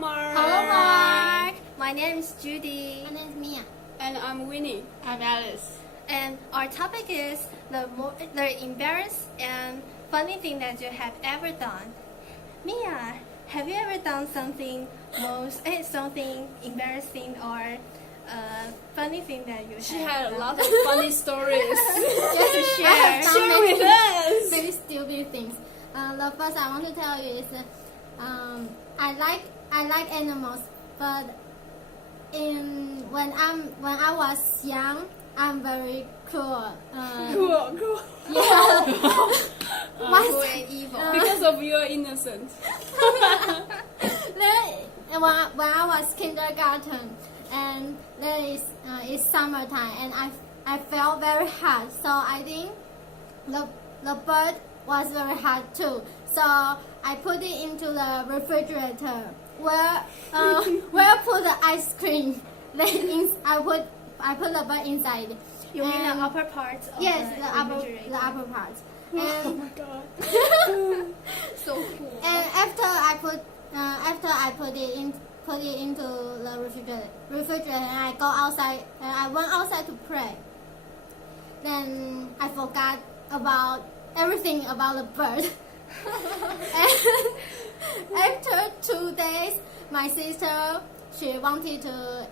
Mark. Hello, Mark. My name is Judy. My name is Mia. And I'm Winnie. I'm Alice. And our topic is the embarrassing and funny thing that you have ever done. Mia, have you ever done something embarrassing or funny thing that you She have had a done? lot of funny stories. Just to share. I have done Share with us. very stupid things. The first I want to tell you is I like animals, but when I was young, I'm very cruel. Cool. Yeah. Cruel and evil. Because of your innocence. When I was kindergarten, and there is it's summertime, and I felt very hot, so I think the bird was very hot too. So I put it into the refrigerator where I put the ice cream. Then I put the bird inside. You mean the upper part of Yes, the the upper part. Oh And my god. So cool. and after I put it into the refrigerator, and I go outside, and I went outside to pray. Then I forgot about everything about the bird. And after 2 days, my sister she wanted to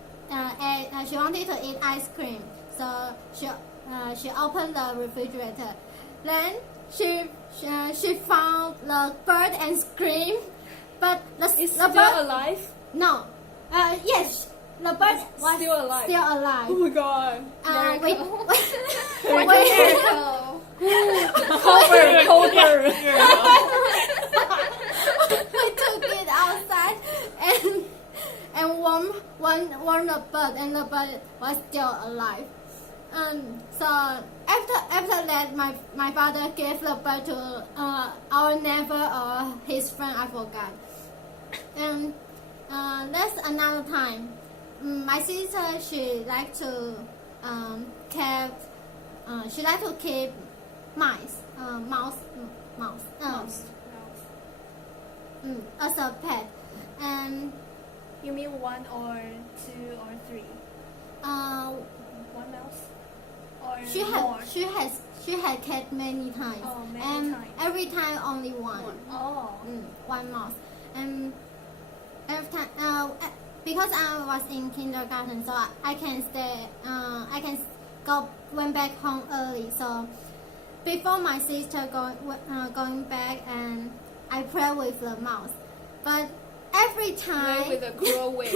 eat ice cream, so she opened the refrigerator. Then she found the bird and screamed, but It's the still bird alive? no, yes, the bird was Still alive. Still alive. Oh my god. Miracle. Cover. We took it outside and warm the bird, and the bird was still alive. So after that, my father gave the bird to our neighbor or his friend, I forgot. And that's another time. My sister she like to keep mouse as a pet. And You mean 1 or 2 or 3? 1 mouse? Or more? she had cat many times. Oh, many and times. every time only one. Oh. One mouse. And every time, because I was in kindergarten, so I can went back home early. So before my sister going back, and I play with the mouse, but every time Play with a cruel way.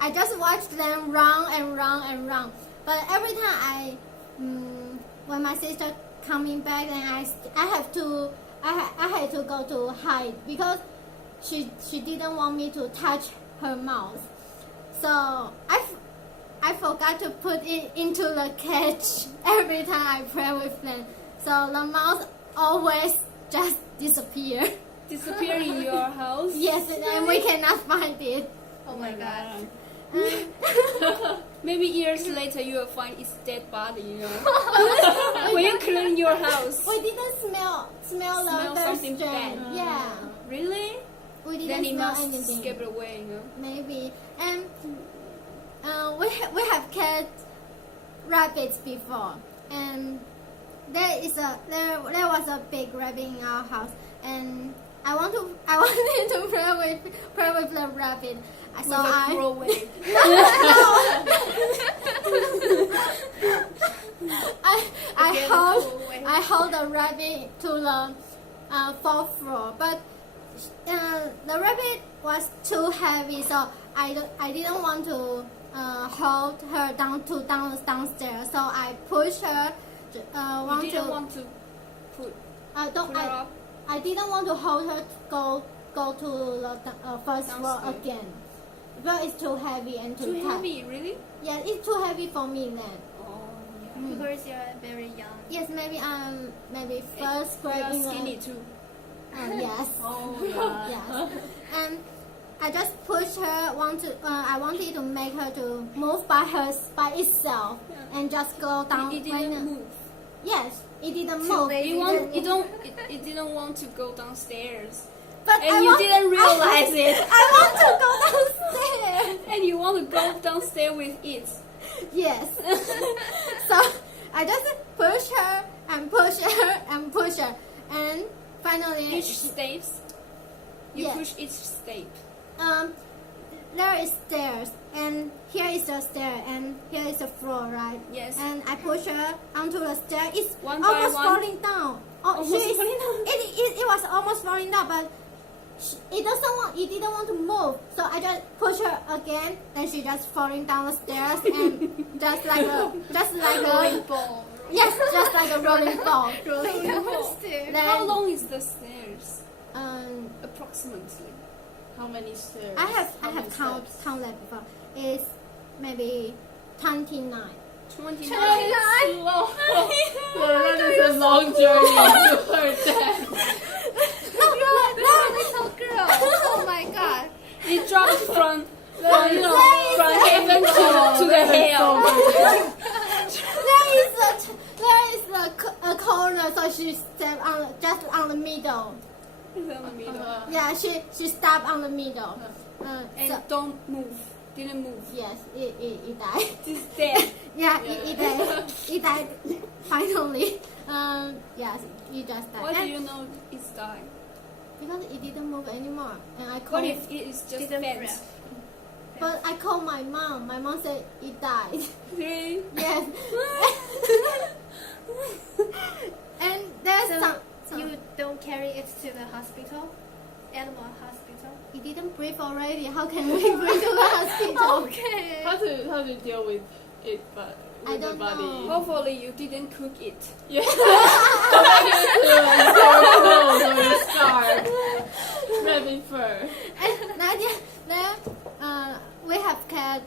I just watch them run and run and run. But every time when my sister coming back, then I had to go to hide, because she didn't want me to touch her mouth. So I forgot to put it into the cage every time I play with them. So the mouse always just disappear. Disappear in your house? Yes, and we cannot find it. Oh my god. Maybe years later you will find its dead body, you know. When you clean your house. We didn't smell Smell the something strain. bad. Yeah, Really? we didn't Then it smell must anything. escape away, you know. Maybe. And we have cat rabbits before, and there was a big rabbit in our house, and I wanted to play with the rabbit. So With a cruel way. I hold the rabbit to the 4th floor, but the rabbit was too heavy, so I didn't want to hold her downstairs. So I pushed her. You didn't want to put her up? I didn't want to hold her to go to the 1st floor Downstairs. again, because it's too heavy and too tight. heavy, really? Yeah, it's too heavy for me then. Oh, yeah. Because you're very young. Yes, maybe first grade. You are skinny too. Yes. Oh, yeah. Yes. And I just pushed her. I wanted to make her to move by itself, and just go down. It didn't move. Yes, it didn't Too move. late. It didn't want to go downstairs. but And you didn't realize it. I want to go downstairs. And you want to go downstairs with it. Yes. So I just push her and push her and push her, and finally Each steps, you Yes. push each step. there is stairs, and here is the stair, and here is the floor, right? Yes. And I push her onto the stair. It's One by almost one? falling down. Almost falling down? It was almost falling down, but it didn't want to move. So I just push her again, then she just falling down the stairs and just like a Rolling ball. yes, just like a rolling ball. Rolling down the stairs. Then, How long is the stairs? um, Approximately. How many stairs? I How many have steps? count that before. It's maybe 29. 29. Long. That is a long journey to her death. Little girl. Oh my god. It dropped from There is heaven to the hell. there is a corner, so she stepped on just on the middle. It's on the middle. Yeah, she stopped on the middle. And So, don't move. Didn't move. yes, it died. It's dead. Yeah, it died. It died finally. Yes, it just died. Why do And you know it's died? because it didn't move anymore, and I What called. if it is just Didn't bent? breath. But I called my mom. My mom said it died. Really? Yes. And there's some. You don't carry it to the hospital? Animal hospital? It didn't breathe already. How can we bring to the hospital? Okay. How to deal with it, but with I the don't body? know. Hopefully you didn't cook it. Yeah. So you starved. Rabbit fur. And then we have had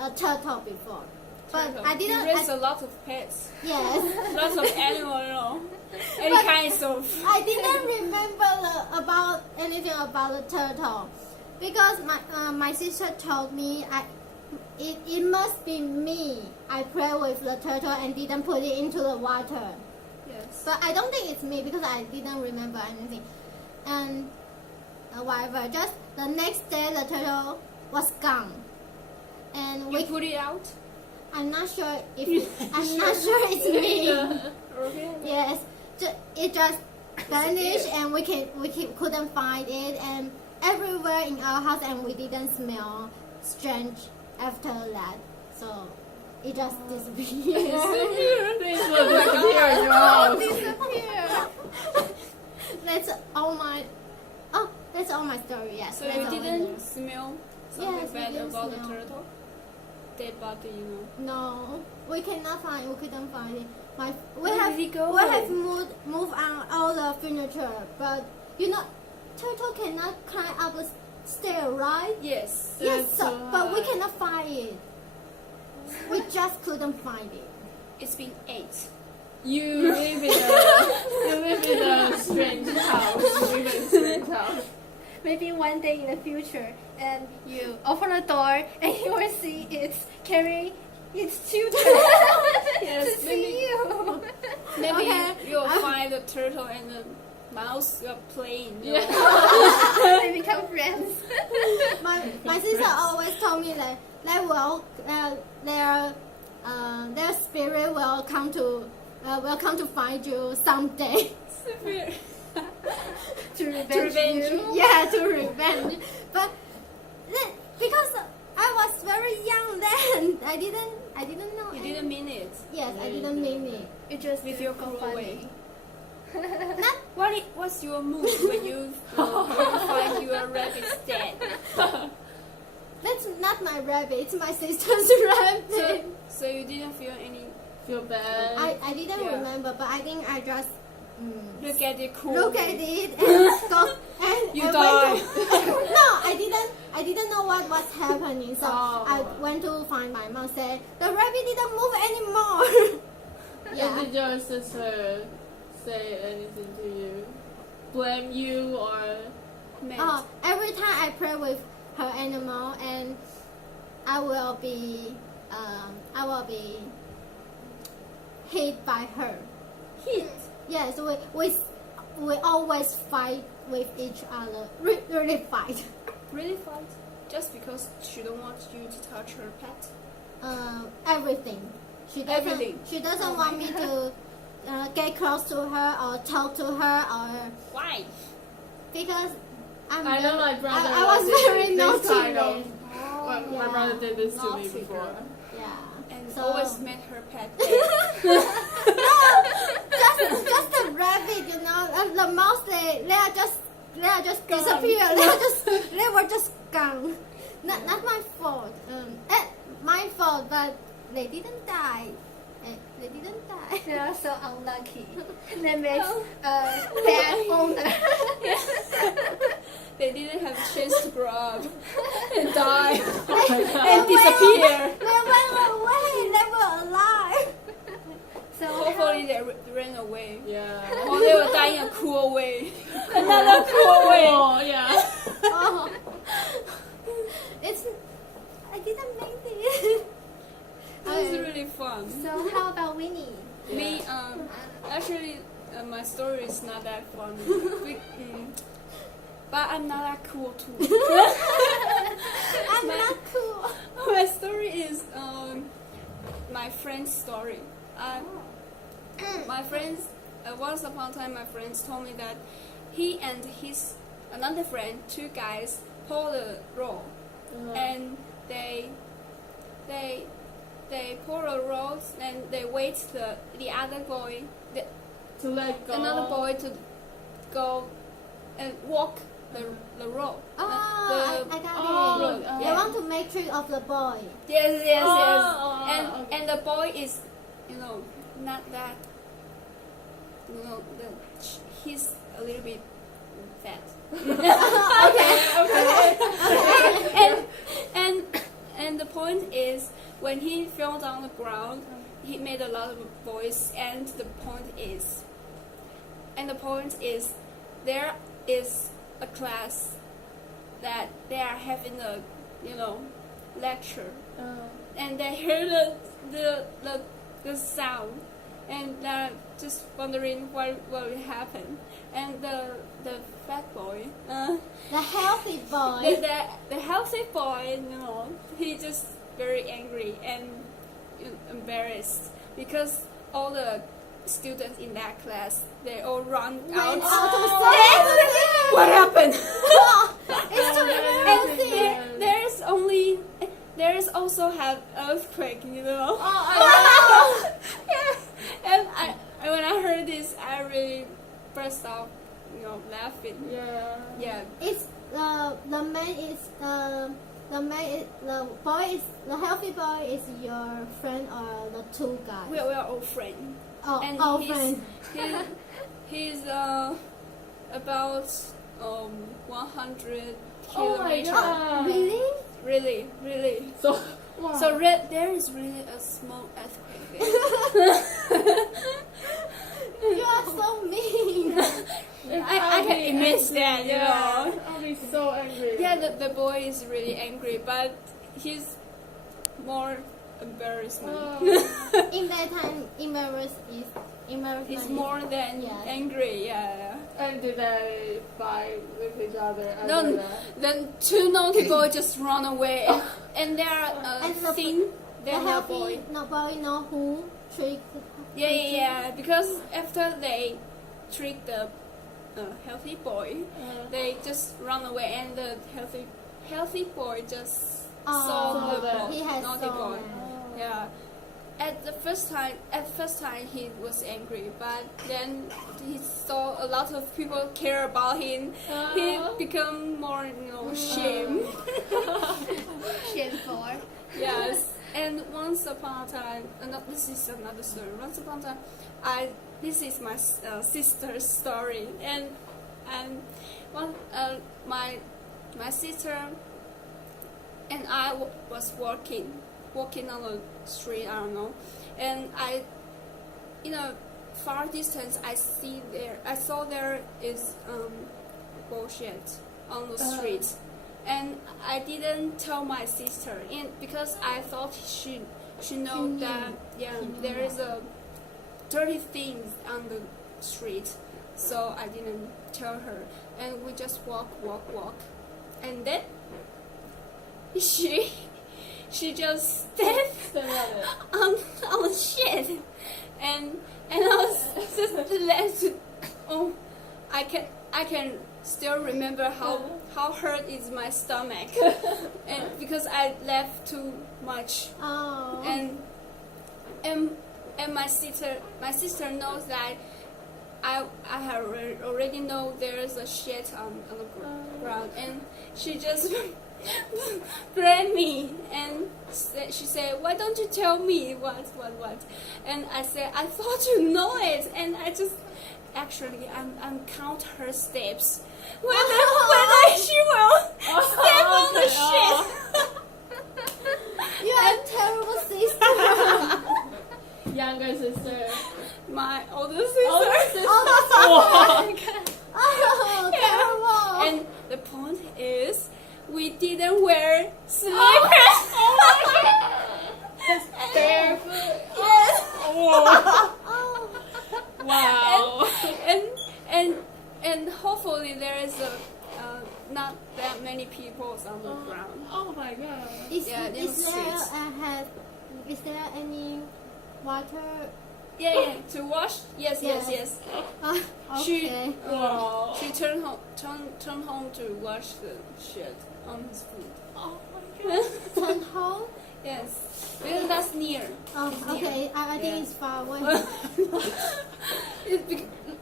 a turtle before, but I You didn't. raise a lot of pets. Yes. Lots of animals, you know. Any kinds of. I didn't remember about anything about the turtle because my sister told me it must be me. I played with the turtle and didn't put it into the water. Yes. But I don't think it's me because I didn't remember anything. And whatever, just the next day the turtle was gone. And You put it out? I'm not sure if I'm not sure it's me. Okay. Yes, it just vanished and we couldn't find it, and everywhere in our house, and we didn't smell strange after that. So it just disappeared. Things will disappear in your house. Disappear. That's all my story. Yes. So that's you all my didn't story. smell something Yes, we bad didn't about the smell. turtle? Dead body, you know. No, we couldn't find it. We Where have did it go? we have moved on all the furniture, but turtle cannot climb up the stair, right? Yes. Yes, That's so, so but we hard. cannot find it. We just couldn't find it. It's been 8. You live in a strange house. You live in a strange house. Maybe one day in the future, and you open a door and you will see it carrying its children Yes, to see you. Maybe Okay. you'll I'm- find the turtle and the mouse are playing. you Yeah. know. They become friends. My sister always told me that their spirit will come to find you someday. Severe. to revenge revenge you. you. Yeah, to revenge. But then, because I was very young then, I didn't know. You didn't mean it. Yes, I didn't mean it. You just With do your it for cruel funny. way. Not What's your mood when you find your rabbit's dead? That's not my rabbit. It's my sister's rabbit. So you didn't feel any. Feel bad. I didn't Yeah. remember, but I think I just Look at it cool. look at it and go and You I die. went to, no, I didn't know what was happening. So Oh. I went to find my mom. Said the rabbit didn't move anymore. And Yeah. did your sister say anything to you? Blame you or? Mad. Oh, every time I play with her animal, and I will be hit by her. Hit. Yes, we always fight with each other. Really fight. Really fight? Just because she don't want you to touch her pet? Everything. Everything. She doesn't want me to get close to her or talk to her or Why? because I know my brother. I was did very this naughty kind then. of- well, my Yeah. brother did this to me Naughty before. girl. Yeah. And So- always met her pet. just a rabbit, you know. The mouse they are just disappear. They were just gone. Not my fault. My fault, but they didn't die. They didn't die. They are so unlucky. That makes a bad owner. They didn't have a chance to grow up and die And disappear. They went away. They were alive. So Hopefully they ran away. Yeah. Or they were dying a cruel way. Another cruel way. Oh, yeah. Oh. I didn't make it. It was really fun. So how about Winnie? Me, actually, my story is not that fun. But I'm not that cool too. I'm not cool. My story is my friend's story. My friends, once upon a time, my friends told me that he and his another friend, two guys, pulled a roll, and they pull a roll and they wait the other boy, To let go. another boy to go and walk the roll. I got Oh, it. oh. They want to make trick of the boy. Yes. Oh, And okay. and the boy is, not that. He's a little bit fat. And the point is, when he fell down the ground, he made a lot of voice. And the point is, there is a class that they are having a, lecture, and they heard the sound, and they're just wondering what will happen. And the fat boy, The healthy boy. the healthy boy, he just very angry and embarrassed because all the students in that class, they all run out. Went out to say What happened? It's too And embarrassing. there is also have earthquake, Oh, Yeah. And when I heard this, I really burst out, laughing. yeah. Yeah. It's the man is the boy is the healthy boy is your friend or the two guys. We are all friends. Oh, And all he's, friends. he's about 100 Oh my kilometers. god. Really? Really. So, wow. So there is really a small earthquake there. You are so mean. I can imagine that, Yeah. I'll be so angry. Yeah, the boy is really angry, but he's more embarrassment. Oh. In that time, embarrassment. He's more than Yes. angry, yeah. And did they fight with each other? No, after that? then two naughty boys just run away, and they are And the- thin The than the boy. healthy boy know who tricked. Yeah. Because after they trick the healthy boy, they just run away, and the healthy boy just saw Oh, the boy, he has naughty saw boy. it. Yeah. At first time he was angry, but then he saw a lot of people care about him. He become more, shame. Shameful. Yes. And once upon a time, this is another story. Once upon a time, this is my sister's story, and my sister and I was walking on the street, I don't know, and far distance I saw there is bullshit on the street, and I didn't tell my sister because I thought she know that She knew there is a dirty things on the street, so I didn't tell her. And we just walk, and then she just stepped on the shit, and I was just left. Oh, I can still remember how hurt is my stomach, and because I left too much, Oh. and my sister knows that I have already know there's a shit on the ground, and she just blamed me, and she said, "Why don't you tell me what?" And I said, "I thought you know it," and I just actually I'm count her steps whether she will step on the shit. You are a terrible sister. Younger sister. My older sister. Oh, terrible. And the point is, we didn't wear slippers. Barefoot. Yes. Oh. Oh. Wow. And hopefully there is not that many people on the ground. Oh my god. Is streets. there any water? Yeah, to wash. Yes. She Okay. Wow. she turned home to wash the shit on his food. Oh my god. Turn home? Yes, because that's near. Oh, okay. I think Yeah. it's far away.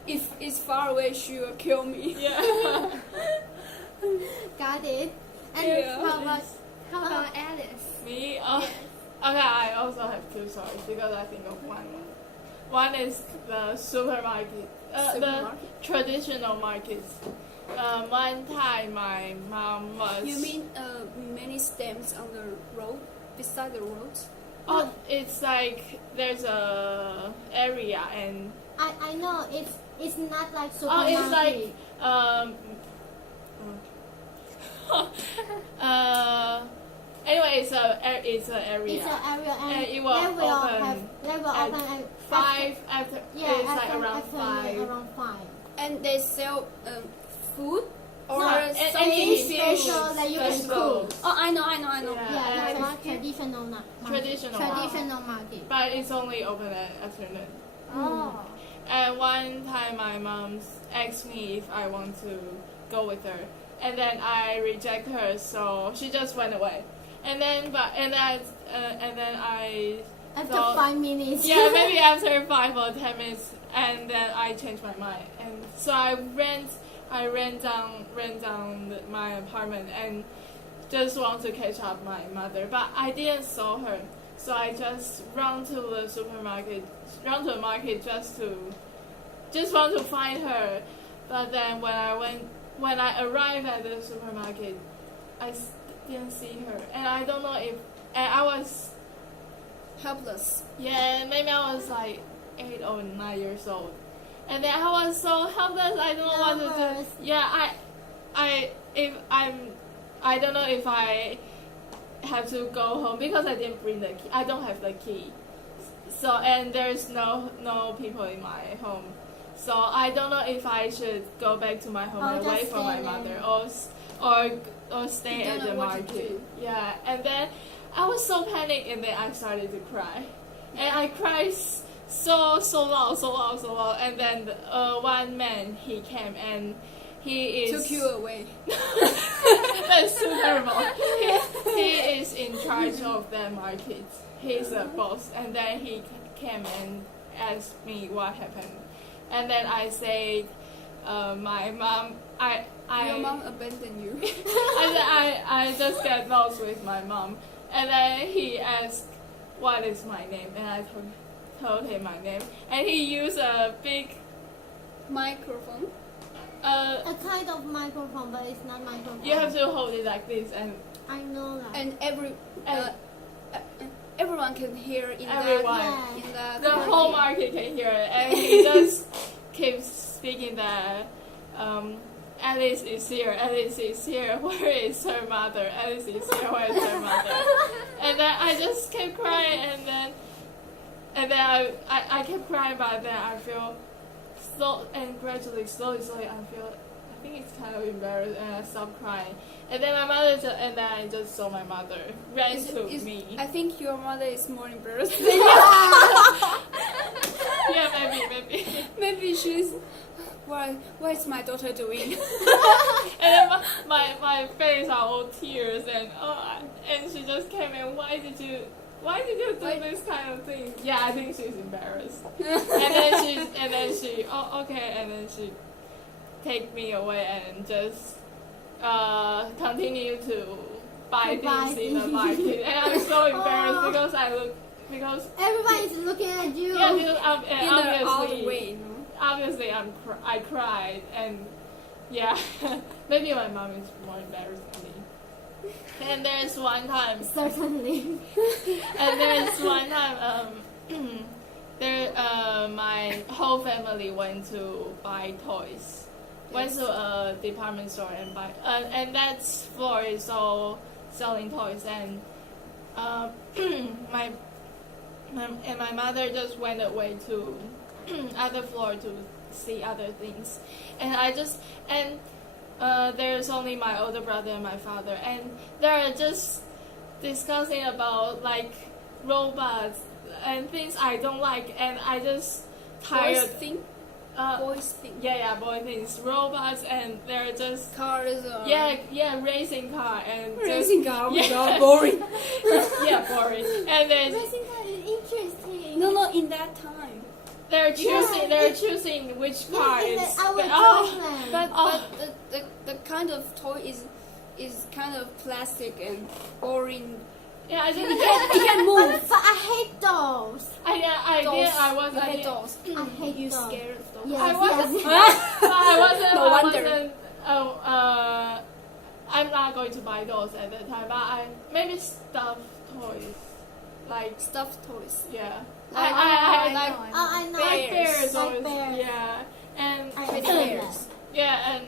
If it's far away, she will kill me. Yeah. Got it. And Yeah. How about Alice? Me? Oh. Okay, I also have two stories because I think of one. One is the supermarket. The Supermarket? traditional markets. One time my mom was. You mean many stamps on the road, beside the road? Oh, it's like there's a area and. I know it's not like Oh, supermarket. it's like anyway, it's an area. It's an area and And it will they will open at open at 5 after. yeah, It's like around after 5. around 5. And they sell food or No, something any fish. special that you can Vegetables. cook. Oh, I know. Yeah. Yeah, that's and- not traditional market. Traditional market. But it's only open at afternoon. Oh. And one time my mom asked me if I want to go with her, and then I reject her, so she just went away. And then I After thought- 5 minutes. yeah, maybe after 5 or 10 minutes, and then I changed my mind, and so I ran down my apartment and just want to catch up my mother, but I didn't saw her, so I just run to the market just want to find her, but then when I arrived at the supermarket, I didn't see her, and I don't know if, and I was. Helpless. Yeah, maybe I was like 8 or 9 years old, and then I was so helpless. I don't know what to Nervous. do. Yeah, I don't know if I have to go home because I didn't bring the key. I don't have the key, so and there's no people in my home, so I don't know if I should go back to my home Or and just wait for stay my there. mother or stay You don't at the know what to market. do. Yeah, and then I was so panicked, and then I started to cry, and I cried so loud, and then one man he came and he is Took you away. that's so terrible. He is in charge of that market. He's the boss, and then he came and asked me what happened, and then I said, my mom, Your mom abandoned you. and then I just got lost with my mom, and then he asked what is my name, and I told him my name, and he used a big Microphone. A kind of microphone, but it's not microphone. you have to hold it like this, and I know that. And everyone can hear in Everyone. that in that the whole market can hear it, and he just keeps speaking that Alice is here, where is her mother? Alice is here, where is her mother? And then I just kept crying, and then I kept crying, but then I feel gradually, slowly, I think it's kind of embarrassed, and I stopped crying. And then and then I just saw my mother ran to me. I think your mother is more embarrassed. Yeah, maybe. Maybe she's. What is my daughter doing? And then my face are all tears, and she just came in. Why did you do this kind of thing? Yeah, I think she's embarrassed. and then she okay, and then she take me away and just continue to buy things in the market. And I'm so embarrassed because Everyone is looking at you. yeah, because In an odd obviously way, no? obviously I cried, and yeah, maybe my mom is more embarrassed than me. And there's one time, Certainly. and there's one time, my whole family went to buy toys. Went to a department store and buy, and that floor is all selling toys, and my mother just went away to other floor to see other things, and there's only my older brother and my father, and they're just discussing about like robots and things I don't like, and I just tired. Boys thing. Yeah, boy things, robots, and they're just Cars. racing car and Racing car. Yeah. Boring. yeah, boring. And then Racing car is interesting. No, in that time. they're choosing which car is. But the kind of toy is kind of plastic and boring. Yeah, I think It can move. But I hate dolls. I hate dolls. I hate You dolls. scared of dolls? Yes, I wasn't. yes. No wonder. I'm not going to buy those at that time, but maybe stuffed toys, like Stuffed toys. yeah. I like Oh, I know. bears, Like always, bears. yeah, and I Teddy understand bears. yeah, and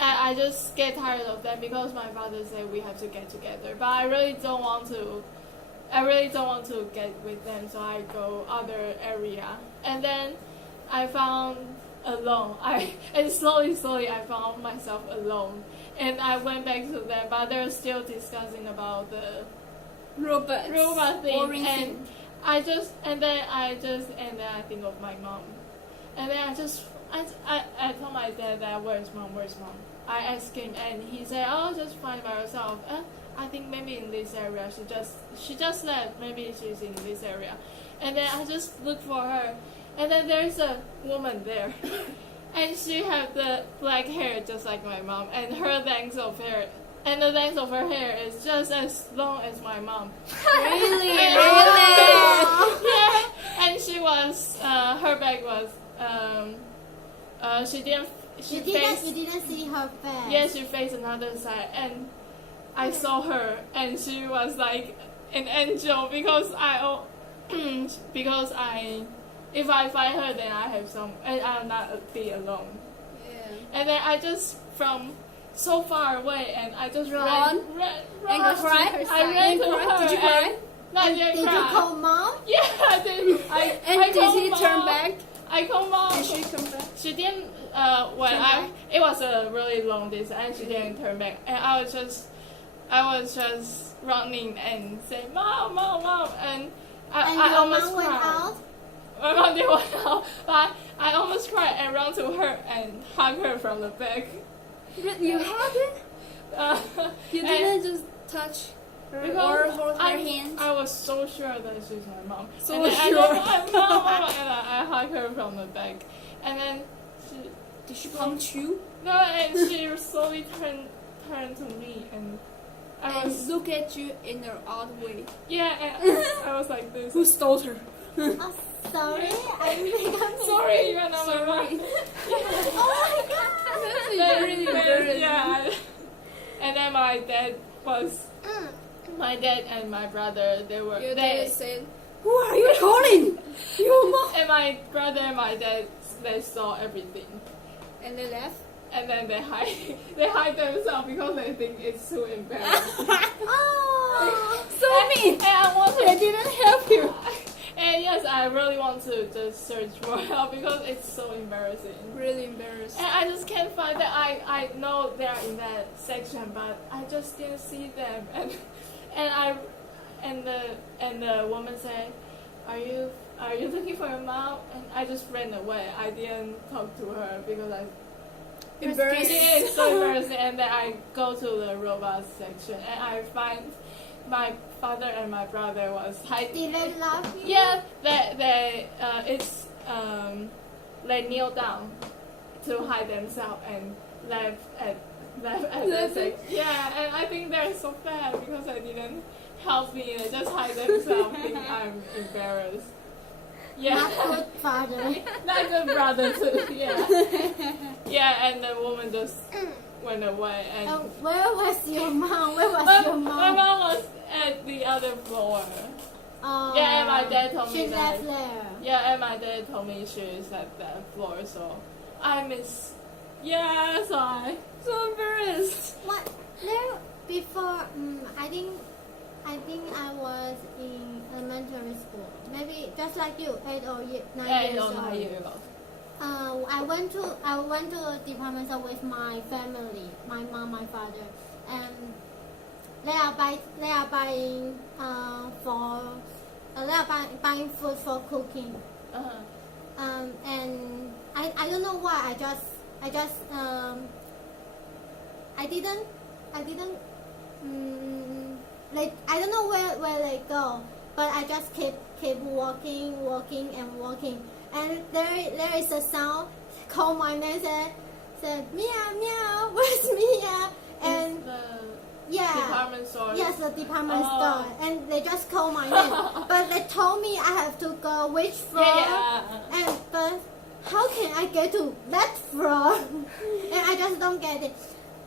I just get tired of them because my father said we have to get together, but I really don't want to. I really don't want to get with them, so I go other area, and then I found alone. And slowly I found myself alone, and I went back to them, but they're still discussing about the Robots. robot thing, Boring and thing. and then I think of my mom, and then I told my dad that where's mom? I asked him, and he said, oh, just find by yourself. I think maybe in this area. She just left. Maybe she's in this area, and then I just look for her, and then there's a woman there, and she had the black hair just like my mom, and her length of hair. And the length of her hair is just as long as my mom. Really? Yeah. And she was, her bag was, she didn't, You didn't see her face. yeah, she faced another side. And I saw her, and she was like an angel because if I find her, then I have and I'll not be alone. Yeah. And then I just, from so far away, and I just Run? And run. cry? I ran to her. Did you cry? and Not yet Did you cry. call mom? Yeah, I did. And I did called he mom. turn back? I called mom. Did she come back? She didn't. back? It was a really long distance, and she didn't turn back. And I was just running and saying, "Mom, mom, mom!" And I Your almost mom went cried. out? My mom didn't went out, but I almost cried and ran to her and hugged her from the back. You had it? You and- didn't just touch her or hold her hand? I was so sure that she's my mom. So and then, sure. And then, mom, and I hugged her from the back. And then Did she punch you? no, and she slowly turned to me, and I And was look at you in an odd way. yeah, and I was like this. Who stole her? Oh, sorry. I think I'm Sorry, you're not my mom. Oh my god. You're really embarrassed. Yeah. And then my dad and my brother, Your dad said, "Who are you calling? Your mom." and my brother and my dad, they saw everything. And they left. And then they hide themselves because they think it's too embarrassing. Oh. So mean. And I want to, They didn't help you. and And yes, I really want to just search for help because it's so embarrassing. Really embarrassed. And I just can't find that. I know they're in that section, but I just didn't see them. And the woman said, "Are you looking for your mom?" And I just ran away. I didn't talk to her because Embarrassing. it's so embarrassing. And then I go to the robot section and I find my father and my brother was hiding. Did they love you? Yeah, they kneel down to hide themselves and left at the section. Yeah, and I think they're so bad because I didn't help me. They just hide themselves. Think I'm embarrassed. Yeah. Not good father. Not good brother too. Yeah. Yeah, and the woman just went away. And Where was your mom? Where was your my mom? mom was at the other floor. Yeah, and my dad told me she that. left there. Yeah, and my dad told me she's at that floor, so I miss. Yeah, so So embarrassed. What? There before? I think I was in elementary school. Maybe just like you, 8 or 9 years old. 9 years old. I went to a department store with my family, my mom, my father, and they are buying buying food for cooking. And I don't know why I don't know where they go, but I just keep walking, and there is a sound call my name, said meow meow, where's Mia? And yeah, department store. yes, the department store, and they just call my name, but they told me I have to go which floor, but how can I get to that floor? And I just don't get it.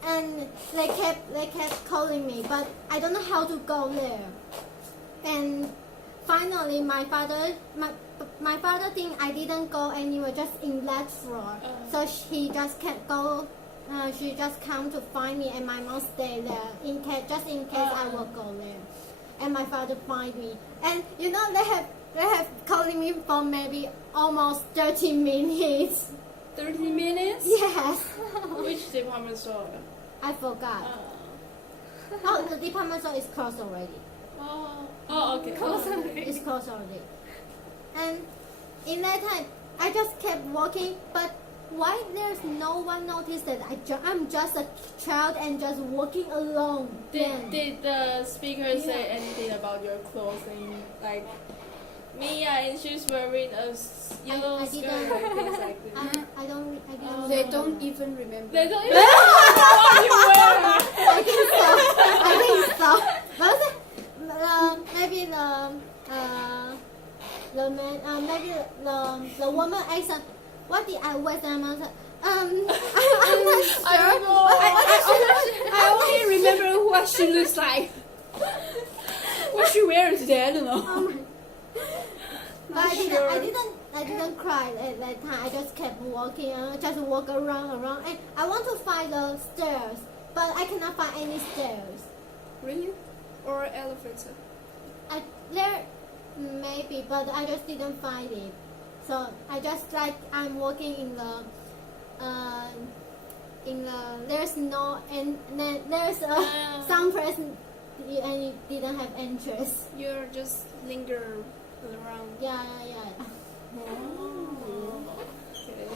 And they kept calling me, but I don't know how to go there. And finally, my father think I didn't go anywhere, just in that floor. So he just can't go. She just come to find me, and my mom stay there in case I will go there. And my father find me, and you know they have calling me for maybe almost 30 minutes. 30 minutes? Yes. Which department store? I forgot. The department store is closed already. Okay. It's closed already. And in that time, I just kept walking, but why there's no one noticed that I'm just a child and just walking alone? Did the speaker say anything about your clothing? Like, Mia, and she's wearing a yellow skirt and things like this. I don't They know. don't even remember. They don't even know what you wear. I think so. But maybe the woman asked, what did I wear? And I said, I'm not sure. I don't know. I only remember what she looks like. What she wearing today, I don't know. But I didn't cry at that time. I just kept walking. Just walk around, and I want to find the stairs, but I cannot find any stairs. Really? Or elevator? There maybe, but I just didn't find it. So I just I'm walking in the there's no, and then there's some person and it didn't have entrance. You're just linger around. Yeah. Okay.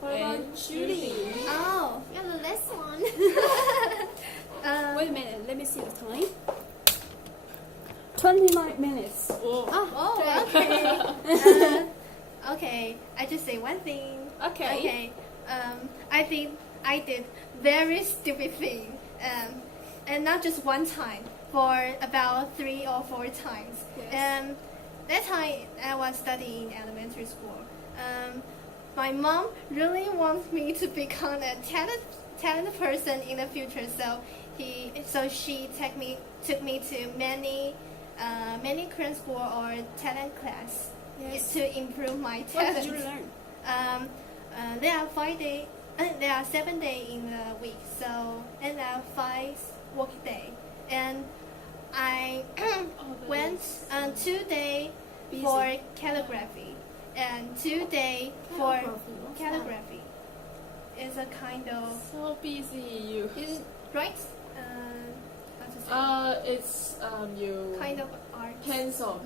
What about Julie? Oh, you're the last one. Wait a minute, let me see the time. 29 minutes. Oh, okay. Okay, I just say one thing. Okay. I think I did very stupid thing, and not just one time, for about 3 or 4 times. Yes. That time I was studying elementary school. My mom really wants me to become a talented person in the future, so she took me to many Korean school or talent class. Yes. To improve my What talent. did you learn? There are 7 days in the week, and there are 5 work days. And I went 2 days Busy. for calligraphy, and 2 day for Calligraphy, what's that? calligraphy. It's a kind of So busy, you. is right. How to say? It's you. Kind of art. Pencil.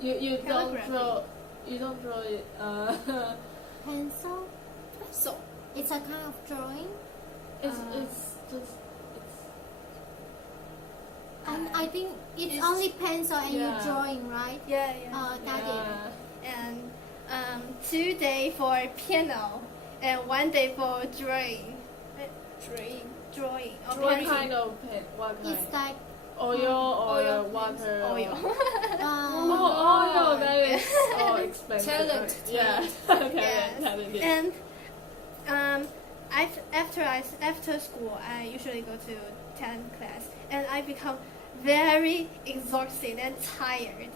You don't Calligraphy. draw. You don't draw it. Pencil. So It's a kind of drawing. It's Uh, just And I think it's It's- only pencil and Yeah. you drawing, right? Yeah. Got it. yeah. And 2 day for piano, and 1 day for drawing. drawing. Drawing. Or What painting. kind of pen? What kind? It's like Oil or Oil. water? Oil. Oh, oil. That is so expensive. Talent. Yeah. Yes. Talent. And after school, I usually go to talent class, and I become very exhausted and tired.